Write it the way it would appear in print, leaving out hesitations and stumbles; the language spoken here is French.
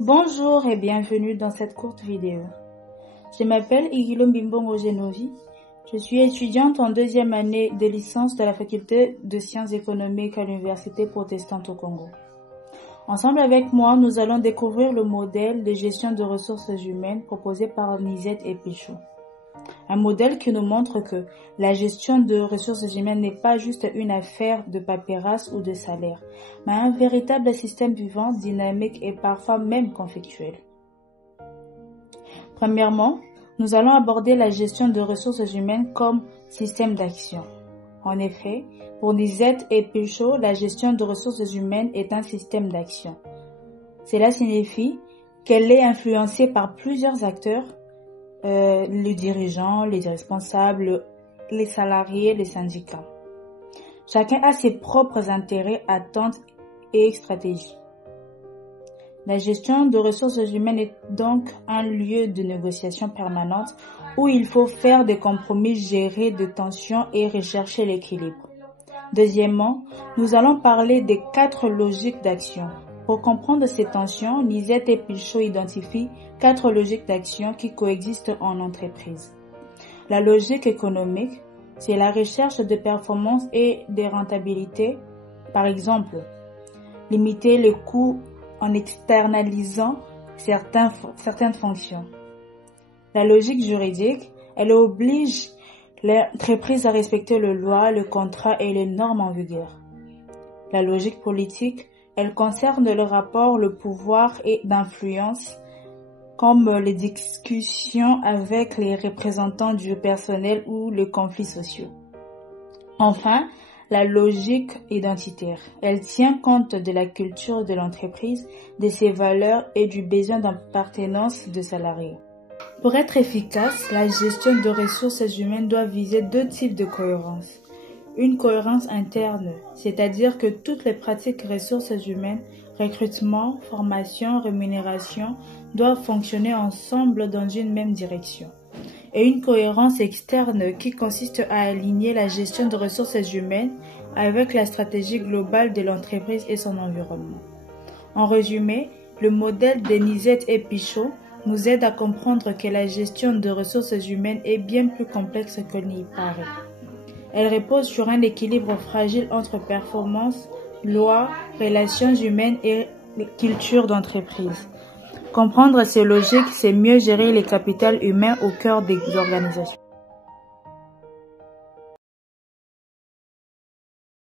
Bonjour et bienvenue dans cette courte vidéo. Je m'appelle Igilo Mbimbongo Genovi. Je suis étudiante en deuxième année de licence de la faculté de sciences économiques à l'Université protestante au Congo. Ensemble avec moi, nous allons découvrir le modèle de gestion de ressources humaines proposé par Nizet et Pichot. Un modèle qui nous montre que la gestion de ressources humaines n'est pas juste une affaire de paperasse ou de salaire, mais un véritable système vivant, dynamique et parfois même conflictuel. Premièrement, nous allons aborder la gestion de ressources humaines comme système d'action. En effet, pour Nizet et Pichot, la gestion de ressources humaines est un système d'action. Cela signifie qu'elle est influencée par plusieurs acteurs, les dirigeants, les responsables, les salariés, les syndicats. Chacun a ses propres intérêts, attentes et stratégies. La gestion de ressources humaines est donc un lieu de négociation permanente où il faut faire des compromis, gérer des tensions et rechercher l'équilibre. Deuxièmement, nous allons parler des 4 logiques d'action. Pour comprendre ces tensions, Nizet et Pichot identifient 4 logiques d'action qui coexistent en entreprise. La logique économique, c'est la recherche de performance et de rentabilité. Par exemple, limiter les coûts en externalisant certaines fonctions. La logique juridique, elle oblige l'entreprise à respecter les lois, le contrat et les normes en vigueur. La logique politique, elle concerne le rapport, le pouvoir et d'influence, comme les discussions avec les représentants du personnel ou les conflits sociaux. Enfin, la logique identitaire, elle tient compte de la culture de l'entreprise, de ses valeurs et du besoin d'appartenance des salariés. Pour être efficace, la gestion de ressources humaines doit viser 2 types de cohérence. Une cohérence interne, c'est-à-dire que toutes les pratiques ressources humaines, recrutement, formation, rémunération, doivent fonctionner ensemble dans une même direction. Et une cohérence externe qui consiste à aligner la gestion de ressources humaines avec la stratégie globale de l'entreprise et son environnement. En résumé, le modèle de Nizet et Pichot nous aide à comprendre que la gestion de ressources humaines est bien plus complexe qu'il n'y paraît. Elle repose sur un équilibre fragile entre performance, loi, relations humaines et culture d'entreprise. Comprendre ces logiques, c'est mieux gérer les capitaux humains au cœur des organisations.